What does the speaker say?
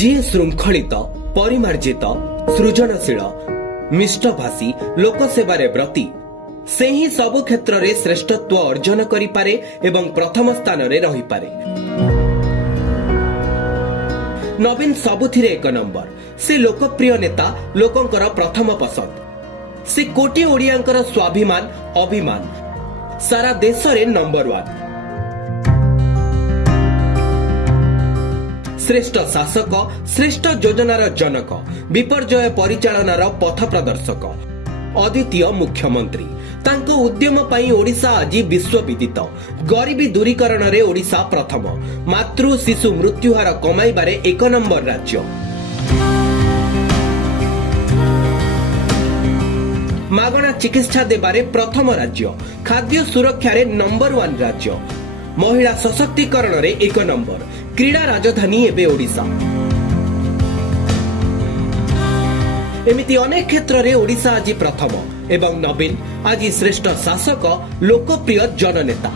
ଯିଏ ଶୃଙ୍ଖଳିତ ପରିମାର୍ଜିତ ସୃଜନଶୀଳ ମିଷ୍ଟଭାଷୀ ଲୋକସେବାରେ ବ୍ରତୀ से ही सबु क्षेत्र रे श्रेष्ठत्व अर्जन करिपारे एवं प्रथम स्थान रे रहिपारे। नवीन सबुथिरे एक नंबर। से लोकप्रिय नेता लोकंकर प्रथम पसंद। से कोटी ओडियांकर स्वाभिमान अभिमान। सारा देश रे नंबर 1। श्रेष्ठ शासक श्रेष्ठ योजनार जनक विपर्यय परिचालनार पथ प्रदर्शक अद्वितीय मुख्यमंत्री तांको उद्यम पाई ओडिशा आज विश्वविदित। गरीबी दूरीकरण रे ओडिशा प्रथम। मातृ शिशु मृत्युहार कमाइबारे एक नंबर राज्य। मागणा चिकित्सा देबारे प्रथम राज्य। खाद्य सुरक्षा रे नंबर 1 राज्य। महिला सशक्तिकरण रे एक नंबर। क्रीड़ा राजधानी एबे ओडिशा। एमिति अनेक क्षेत्र रे ओडिशा आज प्रथम एवं नवीन आज श्रेष्ठ शासक लोकप्रिय जननेता।